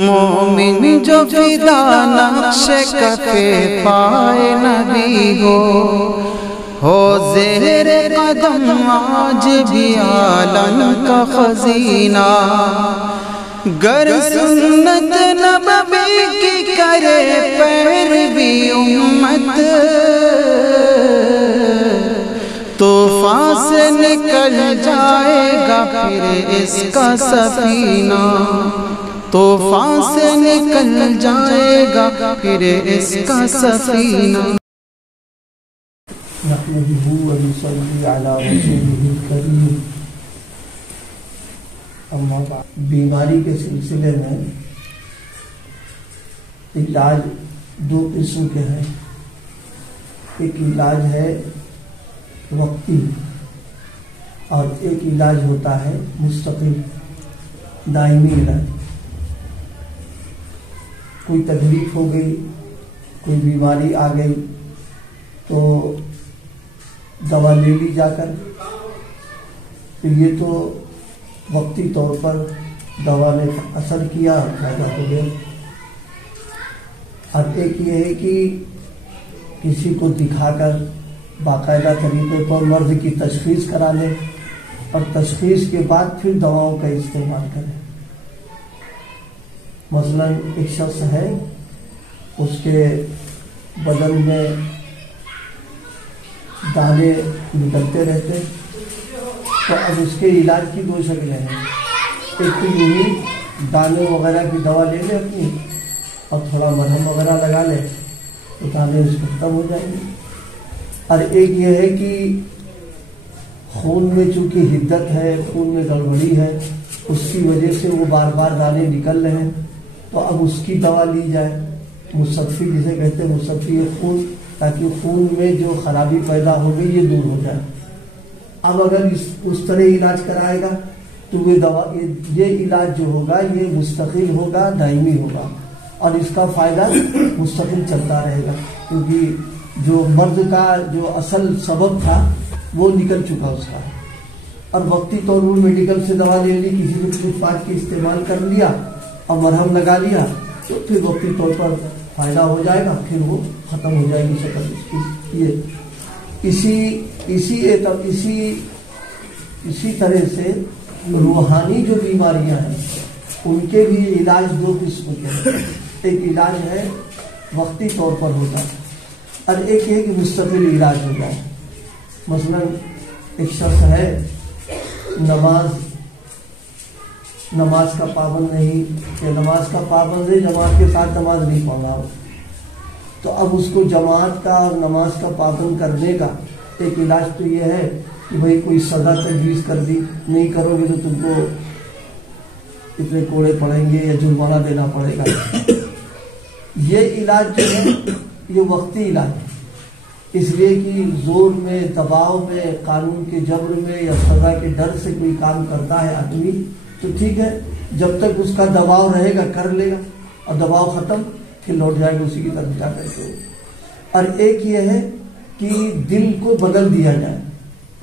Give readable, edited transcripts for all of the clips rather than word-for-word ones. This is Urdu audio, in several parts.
مومن جو فدا نقش کفے پائے نبی ہو زہر قدم آج بھی عالم کا خزینہ، گر سنت نبوی کی کرے پیروی امت، طوفان سے نکل جائے گا پھر اس کا سفینہ، طوفان سے نکل جائے گا پھر اس کا سفینہ۔ نحمده ونصلي على رسوله الكريم، اما بعد۔ بیماری کے سلسلے میں علاج دو قسم کے ہیں، ایک علاج ہے وقتی اور ایک علاج ہوتا ہے مستقل دائمی علاج۔ کوئی تکلیف ہو گئی، کوئی بیماری آ گئی تو دوا لے لی جا کر، تو یہ تو وقتی طور پر دوا نے اثر کیا، فائدہ ہو گیا۔ اور ایک یہ ہے کہ کسی کو دکھا کر باقاعدہ طریقے پر مرض کی تشخیص کرا لے اور تشخیص کے بعد پھر دواؤں کا استعمال کرے۔ مثلا ایک شخص ہے، اس کے بدن میں دانے نکلتے رہتے، تو اب اس کے علاج کی دو شکلیں ہیں، ایک تو یہی دانے وغیرہ کی دوا لے لے اپنی اور تھوڑا مرہم وغیرہ لگا لے تو دانے اس کو ختم ہو جائیں گے، اور ایک یہ ہے کہ خون میں چونکہ حدت ہے، خون میں گڑبڑی ہے، اس کی وجہ سے وہ بار بار دانے نکل رہے ہیں، تو اب اس کی دوا لی جائے، مصفی جسے کہتے ہیں، مصفی خون، تاکہ خون میں جو خرابی پیدا ہو گئی یہ دور ہو جائے۔ اب اگر اس طرح علاج کرائے گا تو یہ علاج جو ہوگا یہ مستقل ہوگا، دائمی ہوگا، اور اس کا فائدہ مستقل چلتا رہے گا، کیونکہ جو مرض کا جو اصل سبب تھا وہ نکل چکا اس کا۔ اور وقتی طور پر میڈیکل سے دوا لے لی، کسی بھی اتفاق کی استعمال کر لیا اور مرہم لگا لیا تو پھر وقتی طور پر فائدہ ہو جائے گا، پھر وہ ختم ہو جائے گی شکل اس کی۔ اسی طرح سے روحانی جو بیماریاں ہیں ان کے بھی علاج دو قسم کے ہیں، ایک علاج ہے وقتی طور پر ہوتا ہے اور ایک ہے کہ مستقل علاج ہو جائے۔ مثلا ایک شخص ہے نماز کا پابند نہیں، یا نماز کا پابند ہے، جماعت کے ساتھ نماز نہیں پڑھ رہا ہو، تو اب اس کو جماعت کا اور نماز کا پابند کرنے کا ایک علاج تو یہ ہے کہ بھئی کوئی سزا تجویز کر دی، نہیں کرو گے تو تم کو اتنے کوڑے پڑیں گے یا جرمانہ دینا پڑے گا۔ یہ علاج جو ہے یہ وقتی علاج ہے، اس لیے کہ زور میں، دباؤ میں، قانون کے جبر میں یا سزا کے ڈر سے کوئی کام کرتا ہے آدمی تو ٹھیک ہے، جب تک اس کا دباؤ رہے گا کر لے گا، اور دباؤ ختم پھر لوٹ جائے گا اسی کی طرف جا کر کے۔ اور ایک یہ ہے کہ دل کو بدل دیا جائے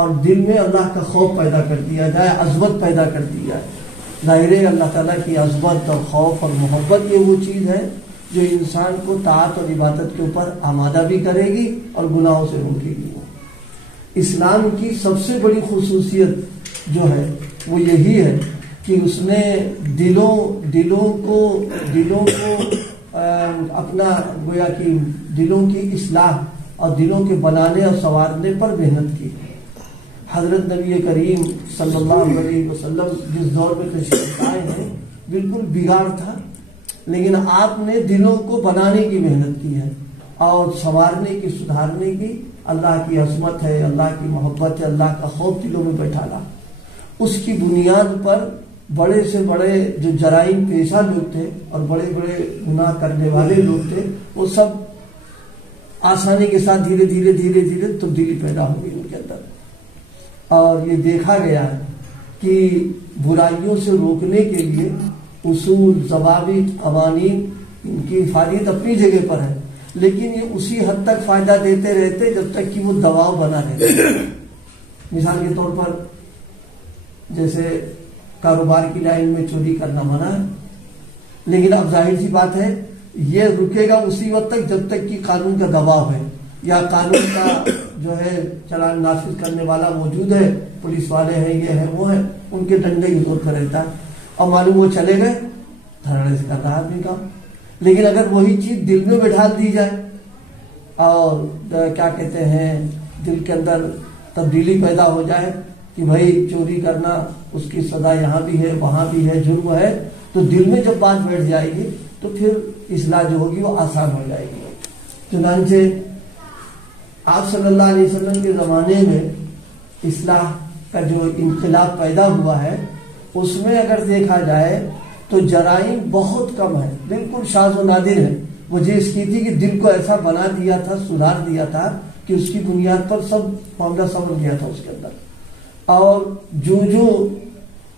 اور دل میں اللہ کا خوف پیدا کر دیا جائے، عظمت پیدا کر دی جائے۔ ظاہر ہے اللہ تعالیٰ کی عظمت اور خوف اور محبت یہ وہ چیز ہے جو انسان کو طاعت اور عبادت کے اوپر آمادہ بھی کرے گی اور گناہوں سے روکے گی۔ اسلام کی سب سے بڑی خصوصیت جو ہے وہ یہی ہے کہ اس نے دلوں کو اپنا گویا کہ دلوں کی اصلاح اور دلوں کے بنانے اور سنوارنے پر محنت کی۔ حضرت نبی کریم صلی اللہ علیہ وسلم جس دور میں تشریف لائے ہیں بالکل بگاڑ تھا، لیکن آپ نے دلوں کو بنانے کی محنت کی ہے اور سنوارنے کی، سدھارنے کی۔ اللہ کی عظمت ہے، اللہ کی محبت ہے، اللہ کا خوف دلوں میں بیٹھانا، اس کی بنیاد پر بڑے سے بڑے جو جرائم پیشہ لوگ تھے اور بڑے بڑے گناہ کرنے والے لوگ تھے وہ سب آسانی کے ساتھ دھیرے دھیرے دھیرے دھیرے تبدیلی پیدا ہو گئی ان کے اندر۔ اور یہ دیکھا گیا ہے کہ برائیوں سے روکنے کے لیے اصول، ضوابط، قوانین ان کی افادیت اپنی جگہ پر ہے، لیکن یہ اسی حد تک فائدہ دیتے رہتے جب تک کہ وہ دباؤ بنا رہتے۔ مثال کے طور پر جیسے کاروبار کی لائن میں چوری کرنا منع ہے، لیکن اب ظاہر سی بات ہے یہ رکے گا اسی وقت تک جب تک کہ قانون کا دباؤ ہے یا قانون کا جو ہے چلان نافذ کرنے والا موجود ہے، پولیس والے ہیں، یہ ہیں، وہ ہیں، ان کے ڈنڈے ہی زور پر رہتا ہے، اور معلوم وہ چلے گئے دھڑے سے کر رہا آدمی کا۔ لیکن اگر وہی چیز دل میں بٹھا دی جائے اور کیا کہتے ہیں دل کے اندر تبدیلی پیدا ہو جائے کہ بھائی چوری کرنا اس کی سزا یہاں بھی ہے وہاں بھی ہے، جرم ہے، تو دل میں جب بات بیٹھ جائے گی تو پھر اصلاح جو ہوگی وہ آسان ہو جائے گی۔ چنانچہ آپ صلی اللہ علیہ وسلم کے زمانے میں اصلاح کا جو انقلاب پیدا ہوا ہے اس میں اگر دیکھا جائے تو جرائم بہت کم ہے، بالکل شاذ و نادر ہے۔ وجہ اس کی تھی کہ دل کو ایسا بنا دیا تھا، سدھار دیا تھا کہ اس کی بنیاد پر سب معاملہ سمجھ گیا تھا اس کے اندر، اور جو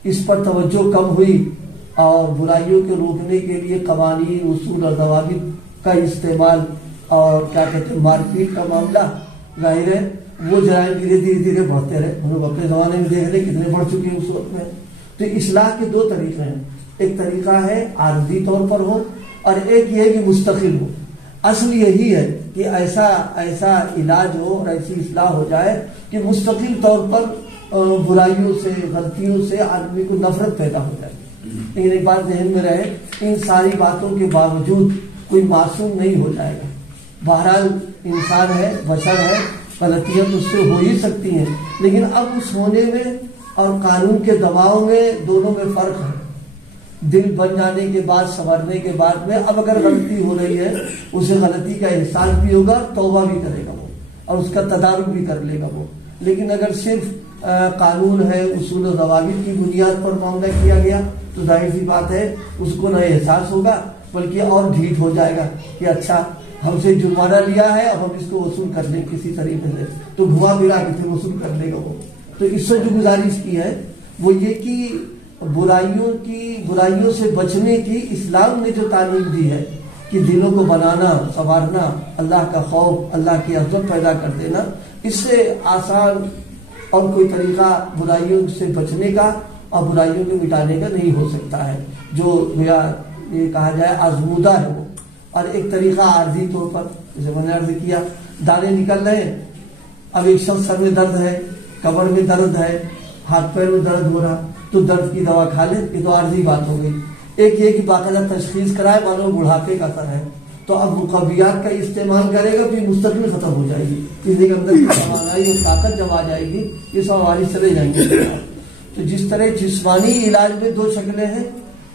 اس پر توجہ کم ہوئی اور برائیوں کے روکنے کے لیے قوانین، اصول اور ضوابط کا استعمال اور کیا کہتے ہیں مار پیٹ کا معاملہ، ظاہر ہے وہ جرائم دھیرے دھیرے بڑھتے رہے۔ ہم لوگ اپنے زمانے میں دیکھ رہے کتنے بڑھ چکے ہیں اس وقت میں۔ تو اصلاح کے دو طریقے ہیں، ایک طریقہ ہے عارضی طور پر ہو اور ایک یہ کہ مستقل ہو۔ اصل یہی ہے کہ ایسا علاج ہو اور ایسی اصلاح ہو جائے کہ مستقل طور پر برائیوں سے، غلطیوں سے آدمی کو نفرت پیدا ہو جائے۔ لیکن ایک بات ذہن میں رہے، ان ساری باتوں کے باوجود کوئی معصوم نہیں ہو جائے گا۔ بہرحال انسان ہے، بشر ہے، غلطیاں تو اس سے ہو ہی سکتی ہیں، لیکن اب اس ہونے میں اور قانون کے دباؤ میں دونوں میں فرق ہے۔ دل بن جانے کے بعد، سنورنے کے بعد میں اب اگر غلطی ہو رہی ہے اسے غلطی کا احساس بھی ہوگا، توبہ بھی کرے گا وہ اور اس کا تدارک بھی کر لے گا وہ۔ لیکن اگر صرف قانون ہے، اصول و ضوابط کی بنیاد پر معاملہ کیا گیا تو ظاہر سی بات ہے اس کو نہ احساس ہوگا بلکہ اور ڈھیٹ ہو جائے گا کہ اچھا ہم سے جرمانہ لیا ہے اب ہم اس کو وصول کر لیں کسی طریقے سے، تو گھما پھرا کے پھر وصول کر لے گا وہ۔ تو اس سے جو گزارش کی ہے وہ یہ کہ برائیوں سے بچنے کی اسلام نے جو تعلیم دی ہے کہ دلوں کو بنانا، سنوارنا، اللہ کا خوف، اللہ کی عظمت پیدا کر دینا، اس سے آسان اور کوئی طریقہ برائیوں سے بچنے کا اور برائیوں کو مٹانے کا نہیں ہو سکتا ہے، جو یہ کہا جائے آزمودہ ہے وہ۔ اور ایک طریقہ عارضی طور پر جیسے میں نے عرض کیا، دانے نکل رہے ہیں، اب ایک شخص سر میں درد ہے، کمر میں درد ہے، ہاتھ پیر میں درد ہو رہا، تو درد کی دوا کھا لے، یہ تو عارضی بات ہو گئی۔ ایک یہ کہ باقاعدہ تشخیص کرائے معلوم بڑھاپے کا اثر ہے، تو اب مقویات کا استعمال کرے گا تو یہ مستقبل ختم ہو جائے گی، کسی کے اندر کی توانائی اور طاقت جب آ جائے گی یہ سب ہماری چلے جائیں گے۔ تو جس طرح جسمانی علاج میں دو شکلیں ہیں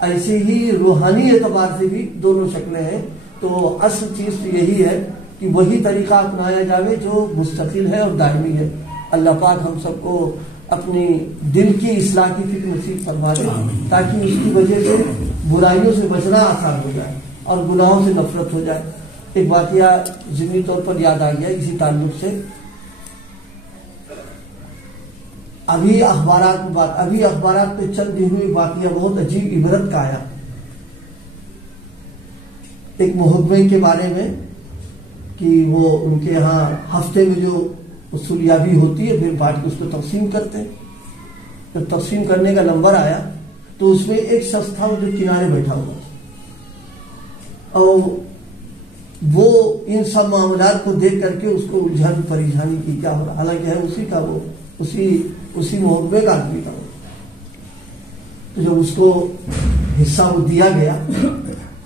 ایسے ہی روحانی اعتبار سے بھی دونوں شکلیں ہیں۔ تو اصل چیز تو یہی ہے کہ وہی طریقہ اپنایا جائے جو مستقل ہے اور دائمی ہے۔ اللہ پاک ہم سب کو اپنی دل کی اصلاح کی فکر نصیب فرما دے تاکہ اس کی وجہ سے برائیوں سے بچنا آسان ہو جائے اور گناہوں سے نفرت ہو جائے۔ ایک واقعہ ضمنی طور پر یاد آ گیا اسی تعلق سے، ابھی اخبارات میں چند دن ہوئی واقعہ بہت عجیب عبرت کا آیا، ایک محکمے کے بارے میں کہ وہ ان کے ہاں ہفتے میں جو وصولیابی ہوتی ہے پھر بانٹ کے اس کو تقسیم کرتے ہیں۔ جب تقسیم کرنے کا نمبر آیا تو اس میں ایک شخص تھا جو کنارے بیٹھا ہوا تھا اور وہ ان سب معاملات کو دیکھ کر کے اس کو الجھن پریشانی کی کیا ہو رہا، حالانکہ ہے اسی کا وہ اسی محکمے کا آدمی تھا۔ تو جب اس کو حصہ وہ دیا گیا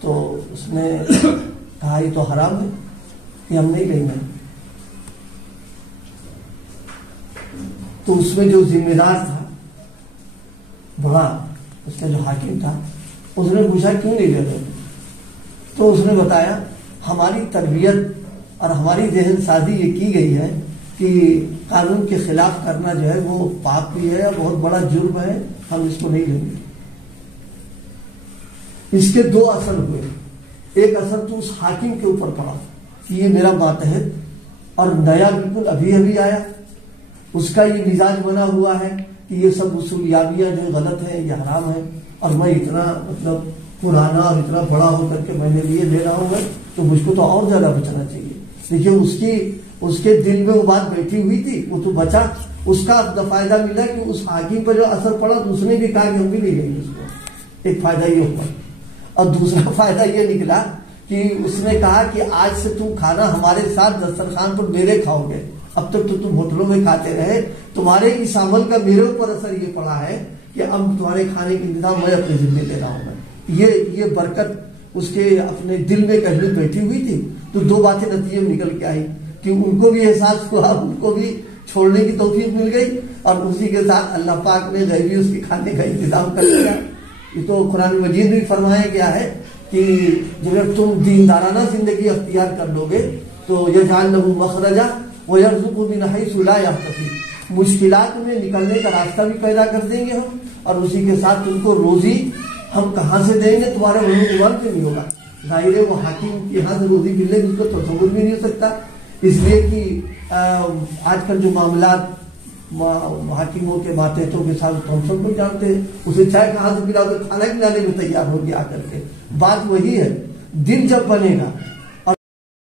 تو اس نے کہا یہ تو حرام ہے، یہ ہم نہیں لیں گے۔ تو اس میں جو ذمہ دار تھا بڑا، اس کا جو حاکم تھا، اس نے پوچھا کیوں نہیں لے رہے؟ تو اس نے بتایا ہماری تربیت اور ہماری ذہن سازی یہ کی گئی ہے کہ قانون کے خلاف کرنا جو ہے وہ پاپ بھی ہے اور بہت بڑا جرم ہے، ہم اس کو نہیں لیں گے۔ اس کے دو اثر ہوئے، ایک اثر تو اس حاکم کے اوپر پڑا کہ یہ میرا ماتحت اور نیا بالکل ابھی آیا، اس کا یہ مزاج بنا ہوا ہے کہ یہ سب وصولیابیاں جو غلط ہیں یہ حرام ہے، اور میں اتنا مطلب پرانا اور اتنا بڑا ہو کر کے میں نے لیے لے رہا ہوں تو مجھ کو تو اور زیادہ بچنا چاہیے۔ دیکھیے اس کے دل میں وہ بات بیٹھی ہوئی تھی، وہ تو بچا، اس کا فائدہ ملا کہ اس حاکم پر جو اثر پڑا تو اس نے بھی کہا کہ ہم بھی نہیں لیں گے اس کو، ایک فائدہ یہ ہوا۔ اور دوسرا فائدہ یہ نکلا کہ اس نے کہا کہ آج سے تم کھانا ہمارے ساتھ دسترخوان پر میرے کھاؤ گے، اب تک تو تم ہوٹلوں میں کھاتے رہے، تمہارے اس عمل کا میرے اوپر اثر یہ پڑا ہے کہ اب تمہارے کھانے کا انتظام میں اپنے ذمہ لے رہا ہوں۔ یہ برکت اس کے اپنے دل میں کہیں بیٹھی ہوئی تھی۔ تو دو باتیں نتیجے میں نکل کے آئی کہ ان کو بھی احساس ہوا، ان کو بھی چھوڑنے کی توفیق مل گئی، اور اسی کے ساتھ اللہ پاک نے غیبی اس کے کھانے کا انتظام کر دیا۔ یہ تو قرآن مجید میں فرمایا گیا ہے کہ جب تم دیندارانہ زندگی اختیار کر لو گے تو یجعل لہ مخرجا ویرزقہ من حیث لا یحتسب، مشکلات میں نکلنے کا راستہ بھی پیدا کر دیں گے ہم، اور اسی کے ساتھ تم کو روزی ہم کہاں سے دیں گے تمہارے گمان سے نہیں ہوگا۔ ظاہر ہے وہ حاکم کے یہاں سے روزی ملے اس کو تصور بھی نہیں ہو سکتا، اس لیے کہ آج کل جو معاملات حاکموں کے ماتحتوں کے ساتھ ہم سب کو جانتے ہیں، اسے چائے کہاں سے پلا تو کھانا کھلانے میں تیار ہو گیا آ کر کے۔ بات وہی ہے، دل جب بنے گا